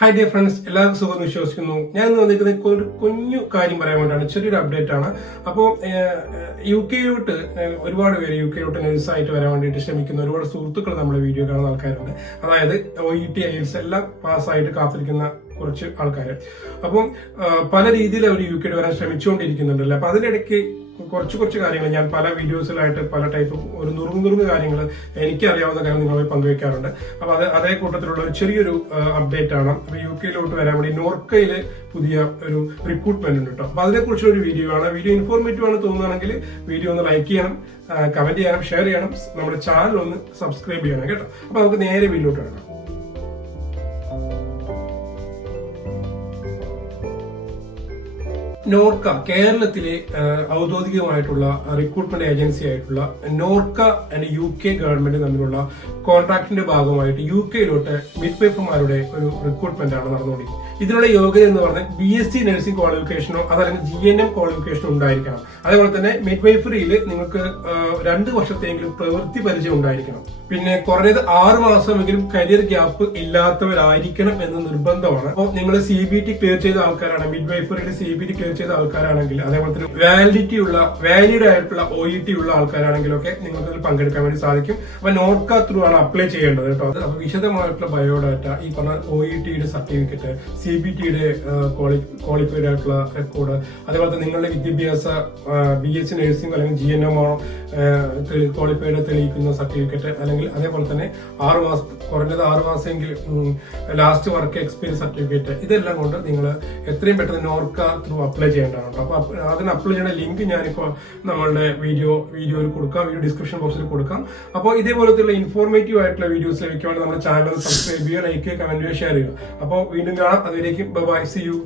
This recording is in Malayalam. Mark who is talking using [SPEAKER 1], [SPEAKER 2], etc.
[SPEAKER 1] ഹായ് ഡിയർ ഫ്രണ്ട്സ് എല്ലാവർക്കും സുഖം വിശ്വസിക്കുന്നു. ഞാൻ ഇന്ന് വന്നിരിക്കുന്നത് ഒരു കുഞ്ഞു കാര്യം പറയാൻ വേണ്ടിയാണ്. ചെറിയൊരു അപ്ഡേറ്റ് ആണ്. അപ്പോൾ യു കെയിലോട്ട് ഒരുപാട് പേര് യു കെയിലോട്ട് നഴ്സായിട്ട് വരാൻ വേണ്ടിയിട്ട് ശ്രമിക്കുന്ന ഒരുപാട് സുഹൃത്തുക്കൾ നമ്മുടെ വീഡിയോ കാണുന്ന ആൾക്കാരുണ്ട്. അതായത് ഒ ഇ ടി ഐൽസ് എല്ലാം പാസ്സായിട്ട് കാത്തിരിക്കുന്ന കുറച്ച് ആൾക്കാർ അപ്പം പല രീതിയിൽ അവർ യു കെയിൽ വരാൻ ശ്രമിച്ചുകൊണ്ടിരിക്കുന്നുണ്ടല്ലോ? അപ്പൊ അതിനിടയ്ക്ക് കുറച്ച് കുറച്ച് കാര്യങ്ങൾ ഞാൻ പല വീഡിയോസിലായിട്ട് പല ടൈപ്പ് ഒരു നുറുങ്ങ് നുറുങ്ങ് കാര്യങ്ങൾ എനിക്ക് അറിയാവുന്ന കാര്യം നിങ്ങളുമായി പങ്കുവെക്കാറുണ്ട്. അപ്പോൾ അത് അതേ കൂട്ടത്തിലുള്ള ഒരു ചെറിയൊരു അപ്ഡേറ്റ് ആണ്. അപ്പോൾ യു കെയിലോട്ട് വരാൻ വേണ്ടി നോർക്കയിൽ പുതിയ ഒരു റിക്രൂട്ട്മെന്റ് ഉണ്ട് കേട്ടോ അപ്പൊ അതിനെ കുറിച്ചുള്ള ഒരു വീഡിയോ ആണ്. വീഡിയോ ഇൻഫോർമേറ്റീവ് ആണ് തോന്നുകയാണെങ്കിൽ വീഡിയോ ഒന്ന് ലൈക്ക് ചെയ്യണം കമന്റ് ചെയ്യണം ഷെയർ ചെയ്യണം. നമ്മുടെ ചാനൽ ഒന്ന് സബ്സ്ക്രൈബ് ചെയ്യണം കേട്ടോ. അപ്പോൾ നമുക്ക് നേരെ വീഡിയോട്ട് കിടക്കാം. നോർക്ക കേരളത്തിലെ ഔദ്യോഗികമായിട്ടുള്ള റിക്രൂട്ട്മെന്റ് ഏജൻസി ആയിട്ടുള്ള NORKA and U K government തമ്മിലുള്ള കോൺട്രാക്ടിന്റെ ഭാഗമായിട്ട് യു കെയിലോട്ട് മിഡ് പേപ്പർമാരുടെ ഒരു റിക്രൂട്ട്മെന്റ് ആണ് നടന്നുകൊണ്ടിരിക്കുന്നത്. ഇതിനുള്ള യോഗ്യത എന്ന് പറഞ്ഞാൽ ബി എസ് സി നഴ്സിംഗ് ക്വാളിഫിക്കേഷനോ അതല്ലെങ്കിൽ ജി എൻ എം ക്വാളിഫിക്കേഷനോ ഉണ്ടായിരിക്കണം. അതേപോലെ തന്നെ മിഡ്വൈഫറിയിൽ നിങ്ങൾക്ക് രണ്ട് വർഷത്തെങ്കിലും പ്രവൃത്തി പരിചയം ഉണ്ടായിരിക്കണം. പിന്നെ കുറഞ്ഞത് ആറ് മാസമെങ്കിലും കരിയർ ഗ്യാപ്പ് ഇല്ലാത്തവരായിരിക്കണം എന്ന് നിർബന്ധമാണ്. അപ്പോൾ നിങ്ങൾ സി ബി ടി ക്ലിയർ ചെയ്ത ആൾക്കാരാണ് മിഡ്വൈഫറിൽ സി ബി ടി ക്ലിയർ ചെയ്ത ആൾക്കാരാണെങ്കിൽ അതേപോലെ തന്നെ വാലിഡിറ്റി ഉള്ള വാലിഡ് ആയിട്ടുള്ള ഒ ഇ ടി ഉള്ള ആൾക്കാരാണെങ്കിലൊക്കെ നിങ്ങൾക്ക് അതിൽ പങ്കെടുക്കാൻ വേണ്ടി സാധിക്കും. അപ്പൊ നോർക്ക ത്രൂ ആണ് അപ്ലൈ ചെയ്യേണ്ടത് കേട്ടോ. അത് വിശദമായിട്ടുള്ള ബയോഡാറ്റ ഈ പറഞ്ഞ ഒ ഇ ടിയുടെ സർട്ടിഫിക്കറ്റ് സി ബി ടിയുടെ ക്വാളിഫൈഡ് ആയിട്ടുള്ള റെക്കോർഡ് അതേപോലെ തന്നെ നിങ്ങളുടെ വിദ്യാഭ്യാസ ബി എസ് നഴ്സിംഗ് അല്ലെങ്കിൽ ജി എൻ എം ആണോ ക്വാളിഫൈഡ് തെളിയിക്കുന്ന സർട്ടിഫിക്കറ്റ് അല്ലെങ്കിൽ അതേപോലെ തന്നെ ആറ് മാസം കുറഞ്ഞത് ആറ് മാസമെങ്കിൽ ലാസ്റ്റ് വർക്ക് എക്സ്പീരിയൻസ് സർട്ടിഫിക്കറ്റ് ഇതെല്ലാം കൊണ്ട് നിങ്ങൾ എത്രയും പെട്ടെന്ന് നോർക്ക ത്രൂ അപ്ലൈ ചെയ്യേണ്ടതാണ് അപ്പോൾ അപ്പ- അതിന് അപ്ലൈ ചെയ്യുന്ന ലിങ്ക് ഞാനിപ്പോൾ നമ്മളുടെ വീഡിയോ വീഡിയോയിൽ കൊടുക്കാം വീഡിയോ ഡിസ്ക്രിപ്ഷൻ ബോക്സിൽ കൊടുക്കാം. അപ്പോൾ ഇതേപോലത്തെ ഇൻഫോർമേറ്റീവ് ആയിട്ടുള്ള വീഡിയോസ് ലഭിക്കുവാണെങ്കിൽ നമ്മുടെ ചാനൽ സബ്സ്ക്രൈബ് ചെയ്യുക ലൈക്ക് ചെയ്യുക ചെയ്യുക ഷെയർ ചെയ്യുക. അപ്പോൾ വീണ്ടും കാണാം. അതിലേക്ക് ബൈ സി യു